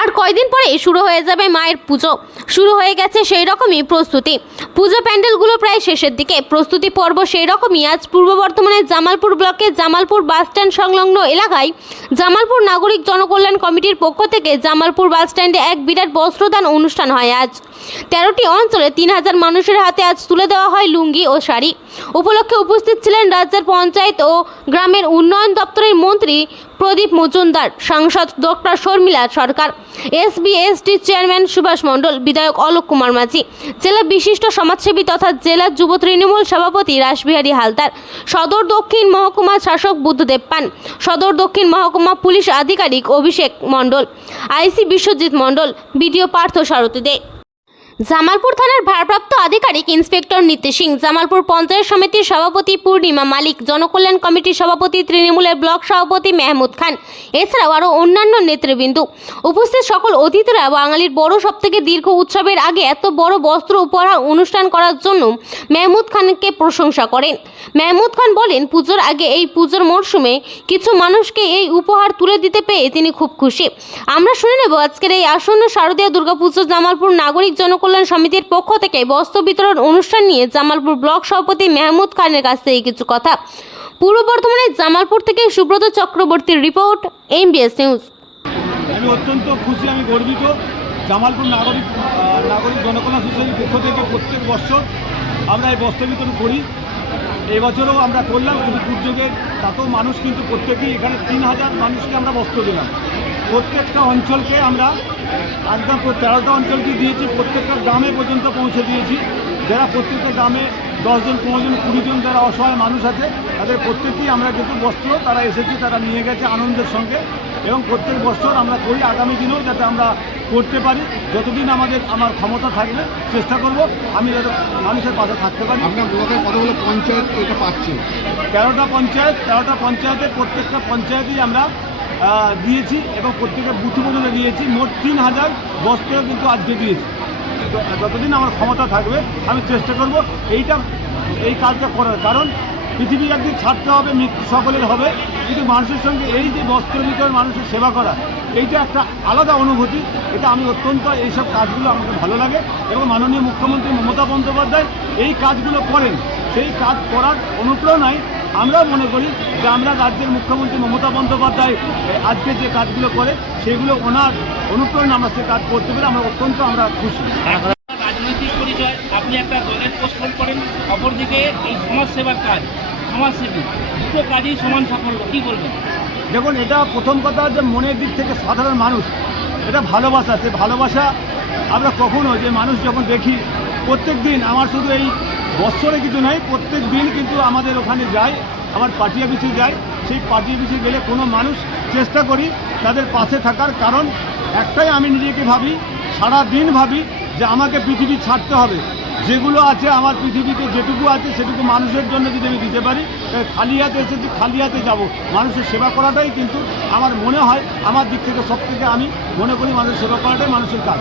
আর কয়দিন পরে শুরু হয়ে যাবে মায়ের পুজো। শুরু হয়ে গেছে সেই রকমই প্রস্তুতি। পুজো প্যান্ডেলগুলো প্রায় শেষের দিকে। প্রস্তুতি পর্ব সেই রকমই আজ পূর্ব বর্ধমানের জামালপুর ব্লকের জামালপুর বাসস্ট্যান্ড সংলগ্ন এলাকায় জামালপুর নাগরিক জনকল্যাণ কমিটির পক্ষ থেকে জামালপুর বাসস্ট্যান্ডে এক বিরাট বস্ত্রদান অনুষ্ঠান হয় আজ। তেরোটি অঞ্চলে তিন হাজার মানুষের হাতে আজ তুলে দেওয়া হয় লুঙ্গি ও শাড়ি। উপলক্ষে উপস্থিত ছিলেন রাজ্যের পঞ্চায়েত ও গ্রামের উন্নয়ন দপ্তরের মন্ত্রী প্রদীপ মজুমদার, সাংসদ doctor Sharmila Sarkar, SBST chairman Subhas Mondal, বিধায়ক অলোক কুমার মাঝি, জেলা বিশিষ্ট সমাজসেবী তথা জেলা যুব তৃণমূল সভাপতি রাসবিহারী হালদার, সদর দক্ষিণ মহকুমা শাসক বুদ্ধদেব পান সদর দক্ষিণ মহকুমা পুলিশ আধিকারিক অভিষেক মণ্ডল, আইসি বিশ্বজিৎ মণ্ডল, বিডিও পার্থ সারথী দে। জামালপুর থানার ভারপ্রাপ্ত আধিকারিক ইন্সপেক্টর নীতি সিং। জামালপুর পঞ্চায়েত সমিতির সভাপতি পূর্ণিমা মালিক, জনকল্যাণ কমিটির সভাপতি তৃণমূলের ব্লক সভাপতি মেহমুদ খান, এছাড়াও আরও অন্যান্য নেতৃবৃন্দ। উপস্থিত সকল অতিথিরা বাঙালির বড় সবথেকে দীর্ঘ উৎসবের আগে এত বড় বস্ত্র উপহার অনুষ্ঠান করার জন্য মেহমুদ খানকে প্রশংসা করেন। মেহমুদ খান বলেন, পুজোর আগে এই পুজোর মরশুমে কিছু মানুষকে এই উপহার তুলে দিতে পেয়ে তিনি খুব খুশি। আমরা শুনে নেব আজকের এই আসন্ন শারদীয় দুর্গাপুজো জামালপুর নাগরিক জনকল্যাণ সমিতির পক্ষ থেকে বস্ত্র বিতরণ অনুষ্ঠান নিয়ে জামালপুর ব্লক সভাপতি মেহমুদ খানের কাছ থেকে কিছু কথা। পূর্ব বর্ধমানের জামালপুর থেকে সুব্রত চক্রবর্তীর রিপোর্ট, এমবিএস নিউজ। আমি অত্যন্ত খুশি, আমি গর্বিত। জামালপুর নাগরিক নাগরিক জনকল্যাণ সোসাইটির পক্ষ থেকে প্রত্যেক বছর আমরা এই বস্ত্র বিতরণ করি। এই বছরও আমরা করলাম, কিন্তু দুর্যোগের তাতেও মানুষ কিন্তু প্রত্যেকেই, এখানে তিন হাজার মানুষকে আমরা বস্ত্র দিলাম। প্রত্যেকটা অঞ্চলকে আমরা একদম তেরোটা অঞ্চলকে দিয়েছি প্রত্যেকটা গ্রামে পর্যন্ত পৌঁছে দিয়েছি। যারা প্রত্যেকটা গ্রামে দশজন পনেরোজন কুড়িজন যারা অসহায় মানুষ আছে তাদের প্রত্যেকেই আমরা কিন্তু বস্ত্র তারা এসেছে তারা নিয়ে গেছে আনন্দের সঙ্গে। এবং প্রত্যেক বছর আমরা করি আগামী দিনেও যাতে আমরা করতে পারি। যতদিন আমাদের আমার ক্ষমতা থাকবে চেষ্টা করব আমি যাতে মানুষের পাশে থাকতে পারি। আপনার ব্লকের কতগুলো পঞ্চায়েত এটা পাচ্ছে তেরোটা পঞ্চায়েত তেরোটা পঞ্চায়েতের প্রত্যেকটা পঞ্চায়েতেই আমরা দিয়েছি এবং প্রত্যেকের বুথ পর্যন্ত দিয়েছি মোট তিন হাজার বস্ত্র কিন্তু আজকে দিয়েছি। যতদিন আমার ক্ষমতা থাকবে, আমি চেষ্টা করব এইটা এই কাজটা করার। কারণ পৃথিবী একদিন ছাড়তে হবে মৃত্যু সকলের হবে। কিন্তু মানুষের সঙ্গে এই যে বস্ত্র বিতরণ, মানুষের সেবা করা, এইটা একটা আলাদা অনুভূতি। এটা আমি অত্যন্ত এইসব কাজগুলো আমাকে ভালো লাগে এবং মাননীয় মুখ্যমন্ত্রী মমতা বন্দ্যোপাধ্যায় এই কাজগুলো করেন। সেই কাজ করার অনুপ্রেরণায় আমরাও মনে করি যে আমরা রাজ্যের মুখ্যমন্ত্রী মমতা বন্দ্যোপাধ্যায় আজকে যে কাজগুলো করে সেগুলো ওনার অনুপ্রেরণা আমরা সে কাজ করতে পেরে আমরা অত্যন্ত আমরা খুশি। রাজনৈতিক পরিচয় আপনি একটা দলের পোস্টন করেন অপরদিকে এই সমাজসেবার কাজ সমাজসেবী দুটো কাজেই সমান সাফল্য কী বলবেন? দেখুন এটা প্রথম কথা যে মনের দিক থেকে সাধারণ মানুষ এটা ভালোবাসা সে ভালোবাসা আমরা কখনো যে মানুষ যখন দেখি প্রত্যেক দিন আমার শুধু এই বৎসরে কিছু নাই প্রত্যেক দিন কিন্তু আমাদের ওখানে যায়, আমার পার্টি অফিসে যায়। সেই পার্টি অফিসে গেলে কোনো মানুষ চেষ্টা করি তাদের পাশে থাকার কারণ একটাই আমি নিজেকে ভাবি সারা দিন ভাবি যে আমাকে পৃথিবী ছাড়তে হবে। যেগুলো আছে আমার পৃথিবীতে, যেটুকু আছে সেটুকু মানুষের জন্য যদি আমি দিতে পারি খালি হাতে এসেছি, খালি হাতে যাব। মানুষের সেবা করাটাই কিন্তু আমার মনে হয়, আমার দিক থেকে সব থেকে আমি মনে করি মানুষের সেবা করাটাই মানুষের কাজ।